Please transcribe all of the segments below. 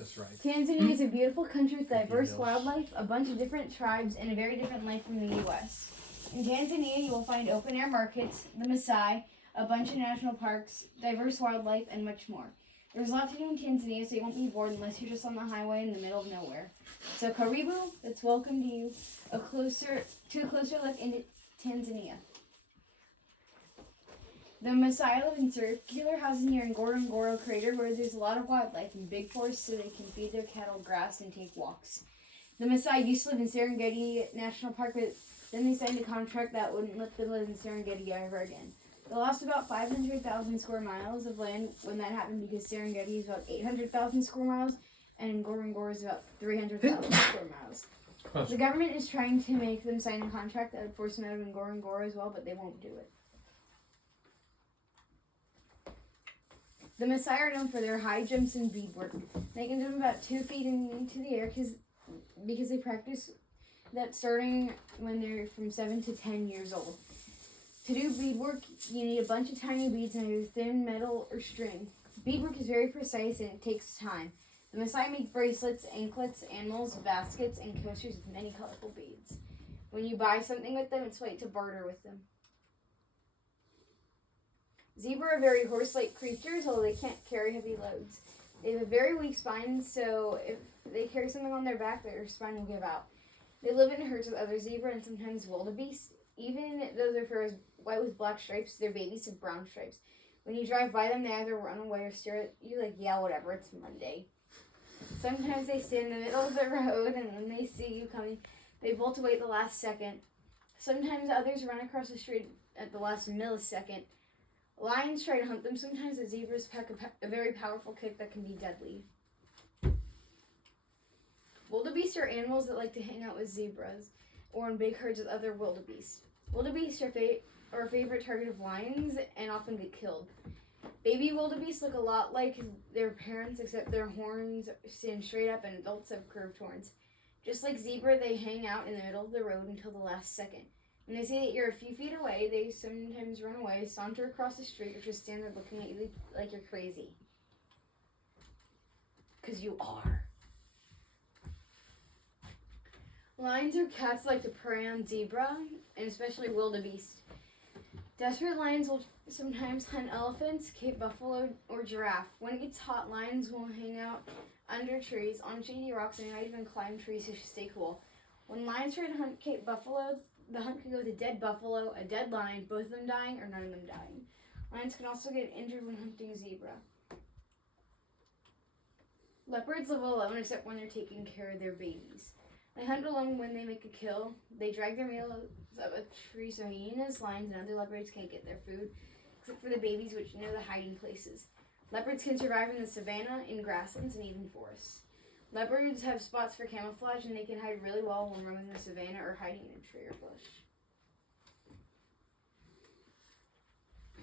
That's right. Tanzania is a beautiful country with diverse wildlife, a bunch of different tribes, and a very different life from the U.S. In Tanzania, you will find open-air markets, the Maasai, a bunch of national parks, diverse wildlife, and much more. There's a lot to do in Tanzania, so you won't be bored unless you're just on the highway in the middle of nowhere. So Karibu, let's welcome to you a closer look into Tanzania. The Maasai live in circular houses near Ngorongoro crater where there's a lot of wildlife and big forests so they can feed their cattle grass and take walks. The Maasai used to live in Serengeti National Park, but then they signed a contract that wouldn't let them live in Serengeti ever again. They lost about 500,000 square miles of land when that happened because Serengeti is about 800,000 square miles and Ngorongoro is about 300,000 square miles. The government is trying to make them sign a contract that would force them out of Ngorongoro as well, but they won't do it. The Maasai are known for their high jumps and beadwork. They can jump about 2 feet into the air because they practice that starting when they're from 7 to 10 years old. To do beadwork, you need a bunch of tiny beads and either thin metal or string. Beadwork is very precise and it takes time. The Maasai make bracelets, anklets, animals, baskets, and coasters with many colorful beads. When you buy something with them, it's polite to barter with them. Zebra are very horse-like creatures, although they can't carry heavy loads. They have a very weak spine, so if they carry something on their back, their spine will give out. They live in herds with other zebra and sometimes wildebeest. Even though their fur is white with black stripes, their babies have brown stripes. When you drive by them, they either run away or stare at you like, yeah, whatever, it's Monday. Sometimes they stand in the middle of the road, and when they see you coming, they bolt away at the last second. Sometimes others run across the street at the last millisecond. Lions try to hunt them. Sometimes the zebras pack a very powerful kick that can be deadly. Wildebeest are animals that like to hang out with zebras or in big herds with other wildebeest. Wildebeest are a favorite target of lions and often get killed. Baby wildebeest look a lot like their parents, except their horns stand straight up and adults have curved horns. Just like zebra, they hang out in the middle of the road until the last second. When they see that you're a few feet away, they sometimes run away, saunter across the street, or just stand there looking at you like you're crazy. 'Cause you are. Lions or cats like to prey on zebra, and especially wildebeest. Desperate lions will sometimes hunt elephants, Cape buffalo, or giraffe. When it gets hot, lions will hang out under trees, on shady rocks, and might even climb trees to stay cool. When lions try to hunt Cape buffalo, the hunt could go with a dead buffalo, a dead lion, both of them dying, or none of them dying. Lions can also get injured when hunting zebra. Leopards live alone except when they're taking care of their babies. They hunt alone when they make a kill. They drag their meals up a tree so hyenas, lions, and other leopards can't get their food, except for the babies, which know the hiding places. Leopards can survive in the savannah, in grasslands, and even forests. Leopards have spots for camouflage, and they can hide really well when roaming the savannah or hiding in a tree or bush.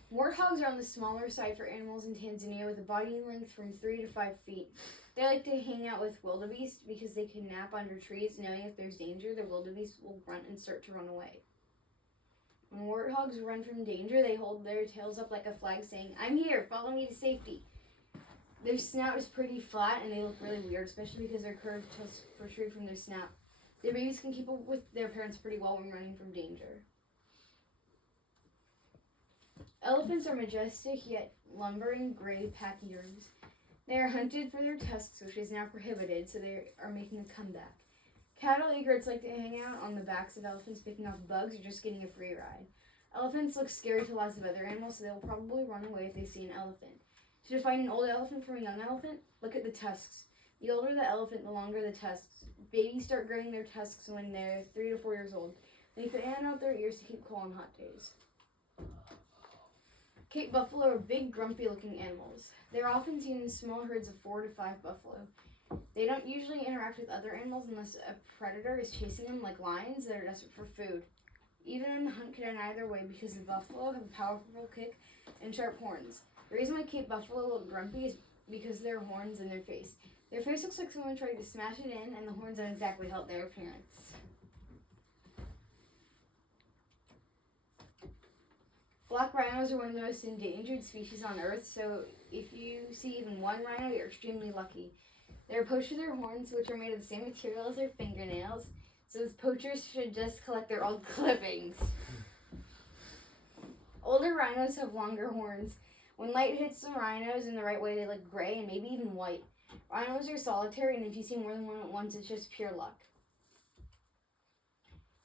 Warthogs are on the smaller side for animals in Tanzania with a body length from 3 to 5 feet. They like to hang out with wildebeest because they can nap under trees, knowing if there's danger, the wildebeest will grunt and start to run away. When warthogs run from danger, they hold their tails up like a flag saying, "I'm here, follow me to safety." Their snout is pretty flat and they look really weird, especially because their curved tails protrude from their snout. Their babies can keep up with their parents pretty well when running from danger. Elephants are majestic yet lumbering gray pachyderms. They are hunted for their tusks, which is now prohibited, so they are making a comeback. Cattle egrets like to hang out on the backs of elephants, picking off bugs or just getting a free ride. Elephants look scary to lots of other animals, so they will probably run away if they see an elephant. To define an old elephant from a young elephant, look at the tusks. The older the elephant, the longer the tusks. Babies start growing their tusks when they're 3 to 4 years old. They fan out their ears to keep cool on hot days. Cape buffalo are big, grumpy-looking animals. They're often seen in small herds of 4 to 5 buffalo. They don't usually interact with other animals unless a predator is chasing them, like lions that are desperate for food. Even then, the hunt could end either way because the buffalo have a powerful kick and sharp horns. The reason why Cape buffalo look grumpy is because of their horns and their face. Their face looks like someone tried to smash it in, and the horns don't exactly help their appearance. Black rhinos are one of the most endangered species on Earth, so if you see even one rhino, you're extremely lucky. They're poached with their horns, which are made of the same material as their fingernails, so the poachers should just collect their old clippings. Older rhinos have longer horns. When light hits the rhinos in the right way, they look gray and maybe even white. Rhinos are solitary, and if you see more than one at once, it's just pure luck.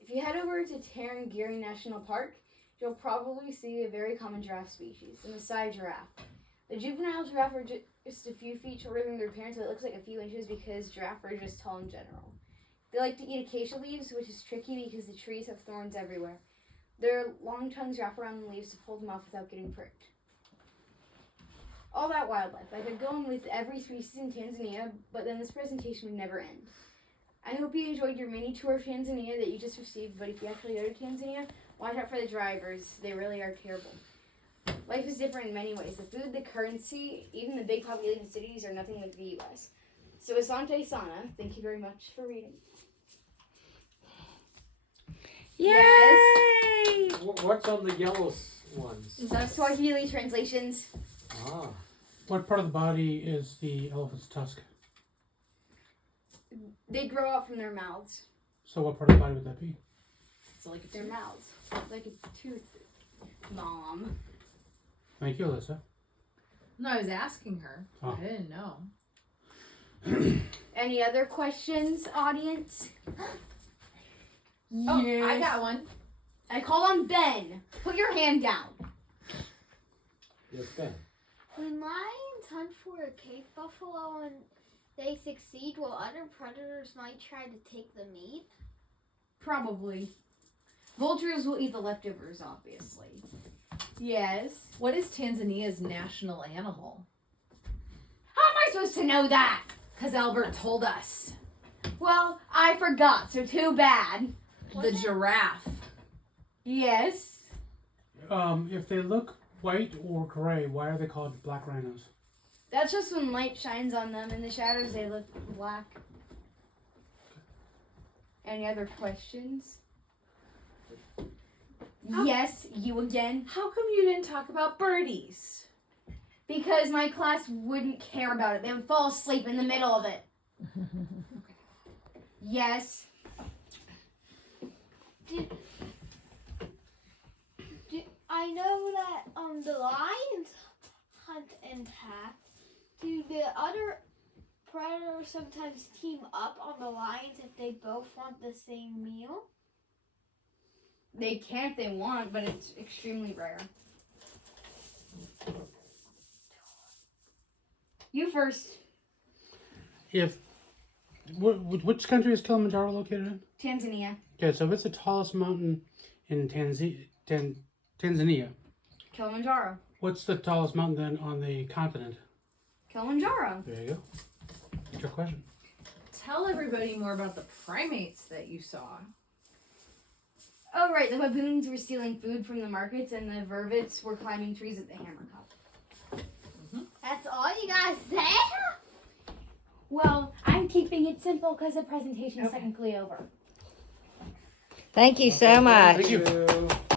If you head over to Tarangire National Park, you'll probably see a very common giraffe species, the Maasai giraffe. The juvenile giraffe are just a few feet shorter than their parents, but it looks like a few inches because giraffes are just tall in general. They like to eat acacia leaves, which is tricky because the trees have thorns everywhere. Their long tongues wrap around the leaves to pull them off without getting pricked. All that wildlife. I could go on with every species in Tanzania, but then this presentation would never end. I hope you enjoyed your mini tour of Tanzania that you just received, but if you actually go to Tanzania, watch out for the drivers. They really are terrible. Life is different in many ways. The food, the currency, even the big populated cities are nothing like the U.S. So Asante Sana, thank you very much for reading. Yay! Yes. What's on the yellow ones? That's Swahili translations. Ah. What part of the body is the elephant's tusk? They grow out from their mouths. So what part of the body would that be? It's like Their mouths. Like a tooth. Mom. Thank you, Alyssa. No, I was asking her. Oh. I didn't know. Any other questions, audience? Oh, I got one. I call on Ben. Put your hand down. Yes, Ben. When lions hunt for a cave buffalo and they succeed, will other predators might try to take the meat? Probably. Vultures will eat the leftovers, obviously. Yes. What is Tanzania's national animal? How am I supposed to know that? Because Albert told us. Well, I forgot, so too bad. The giraffe. Yes. If they look white or gray, why are they called black rhinos? That's just when light shines on them. In the shadows, they look black. Any other questions? Yes, you again. How come you didn't talk about birdies? Because my class wouldn't care about it. They would fall asleep in the middle of it. Yes. I know that the lions hunt in packs. Do the other predators sometimes team up on the lions if they both want the same meal? They can if they want, but it's extremely rare. You first. Which country is Kilimanjaro located in? Tanzania. Okay, so if it's the tallest mountain in Tanzania, Kilimanjaro. what's the tallest mountain then on the continent? Kilimanjaro. There you go. Good question. Tell everybody more about the primates that you saw. Oh, right. The baboons were stealing food from the markets, and the vervets were climbing trees at the hammer cup. That's all you guys say? Well, I'm keeping it simple because the presentation is technically over. Thank you so much. Thank you.